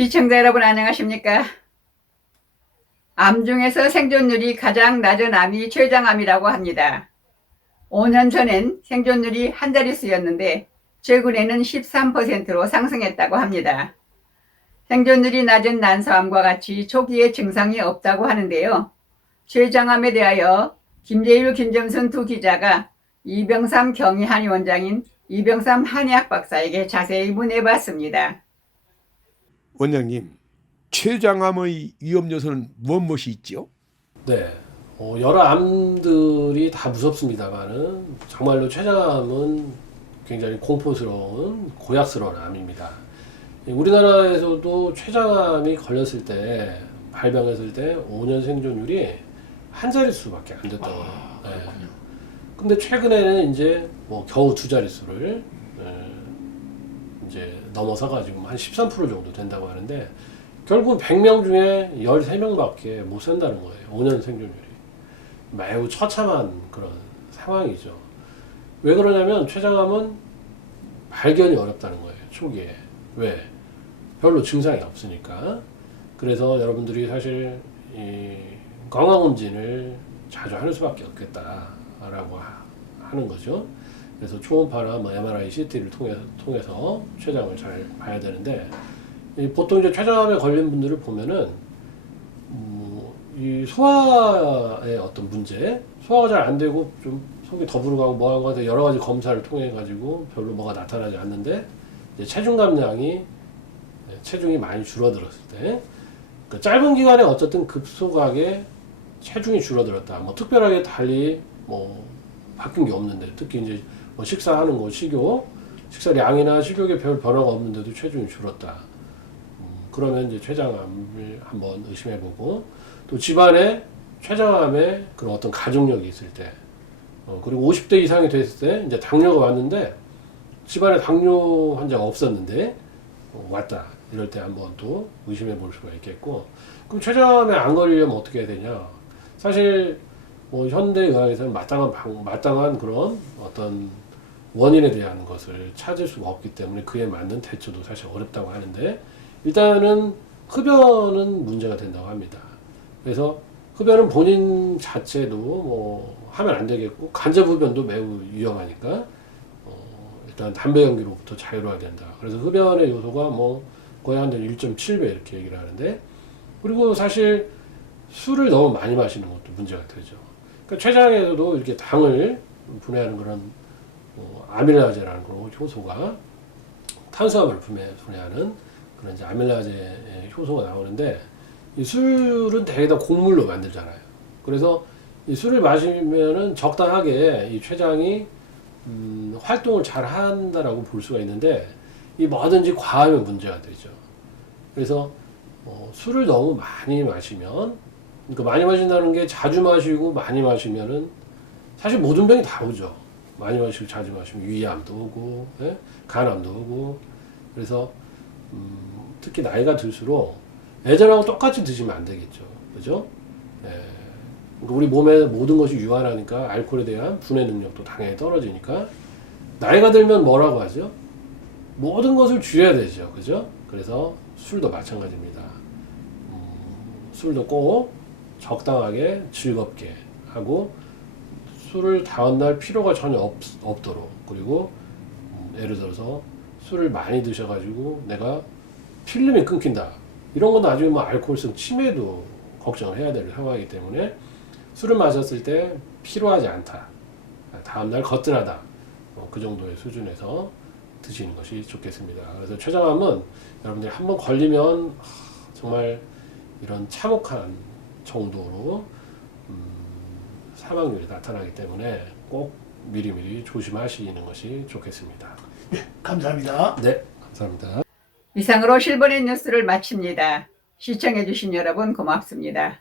시청자 여러분 안녕하십니까? 암 중에서 생존율이 가장 낮은 암이 췌장암이라고 합니다. 5년 전엔 생존율이 한 자릿수였는데 최근에는 13%로 상승했다고 합니다. 생존율이 낮은 난소암과 같이 초기에 증상이 없다고 하는데요. 췌장암에 대하여 김재율, 김점순 두 기자가 이병삼 경희한의원장인 이병삼 한의학 박사에게 자세히 문의해봤습니다. 원장님, 췌장암의 위험 요소는 무엇이 있지요? 네, 여러 암들이 다 무섭습니다만은 정말로 췌장암은 굉장히 공포스러운 고약스러운 암입니다. 우리나라에서도 췌장암이 걸렸을 때 발병했을 때 5년 생존율이 한 자릿수밖에 안 됐다고 해요. 네. 근데 최근에는 이제 뭐 겨우 두 자릿수를 이제 넘어서 가지고 한 13% 정도 된다고 하는데 결국은 100명 중에 13명밖에 못 산다는 거예요. 5년 생존율이. 매우 처참한 그런 상황이죠. 왜 그러냐면 췌장암은 발견이 어렵다는 거예요. 초기에. 왜? 별로 증상이 없으니까. 그래서 여러분들이 사실 이 건강검진을 자주 하는 수밖에 없겠다라고 하는 거죠. 그래서 초음파나 뭐 MRI, CT를 통해서 췌장을 잘 봐야 되는데 보통 이제 췌장암에 걸린 분들을 보면은 이 소화의 어떤 문제, 소화가 잘 안 되고 좀 속이 더부룩하고 뭐하고 하는데 여러 가지 검사를 통해 가지고 별로 뭐가 나타나지 않는데 이제 체중 감량이 체중이 많이 줄어들었을 때 그 짧은 기간에 어쨌든 급속하게 체중이 줄어들었다. 뭐 특별하게 달리 뭐 바뀐 게 없는데 특히 이제 뭐 식사하는 거 식사량이나 식욕에 별 변화가 없는데도 체중이 줄었다. 그러면 이제 췌장암을 한번 의심해보고 또 집안에 췌장암에 그런 어떤 가족력이 있을 때 그리고 50대 이상이 됐을 때 이제 당뇨가 왔는데 집안에 당뇨 환자가 없었는데 왔다 이럴 때 한번 또 의심해 볼 수가 있겠고 그럼 췌장암에 안 걸리려면 어떻게 해야 되냐 사실 뭐 현대 의학에서는 마땅한 그런 어떤 원인에 대한 것을 찾을 수가 없기 때문에 그에 맞는 대처도 사실 어렵다고 하는데 일단은 흡연은 문제가 된다고 합니다. 그래서 흡연은 본인 자체도 뭐 하면 안 되겠고 간접 흡연도 매우 위험하니까 일단 담배 연기로부터 자유로워야 된다. 그래서 흡연의 요소가 뭐 거의 한 1.7배 이렇게 얘기를 하는데 그리고 사실 술을 너무 많이 마시는 것도 문제가 되죠. 그러니까 췌장에서도 이렇게 당을 분해하는 그런 아밀라제라는 그런 효소가 탄수화물을 분해하는 그런 이제 아밀라제 효소가 나오는데 이 술은 대개 다 곡물로 만들잖아요. 그래서 이 술을 마시면은 적당하게 이 췌장이 활동을 잘 한다라고 볼 수가 있는데 이 뭐든지 과하면 문제가 되죠. 그래서 술을 너무 많이 마시면 그러니까 많이 마신다는 게 자주 마시고 많이 마시면은 사실 모든 병이 다 오죠. 많이 마시고 자주 마시면 위암도 오고 간암도 오고 그래서 특히 나이가 들수록 예전하고 똑같이 드시면 안 되겠죠. 그죠? 우리 몸에 모든 것이 유한하니까 알코올에 대한 분해 능력도 당연히 떨어지니까 나이가 들면 뭐라고 하죠? 모든 것을 줄여야 되죠. 그죠? 그래서 술도 마찬가지입니다. 술도 꼭 적당하게 즐겁게 하고 술을 다음날 필요가 전혀 없도록 그리고 예를 들어서 술을 많이 드셔가지고 내가 필름이 끊긴다 이런 건 나중에 뭐 알코올성 치매도 걱정을 해야 될 상황이기 때문에 술을 마셨을 때 피로하지 않다 다음날 거뜬하다 그 정도의 수준에서 드시는 것이 좋겠습니다. 그래서 췌장암은 여러분들이 한번 걸리면 정말 이런 참혹한 정도로 사망률이 나타나기 때문에 꼭 미리미리 조심하시는 것이 좋겠습니다. 네, 감사합니다. 네, 감사합니다. 이상으로 실버넷 뉴스를 마칩니다. 시청해주신 여러분 고맙습니다.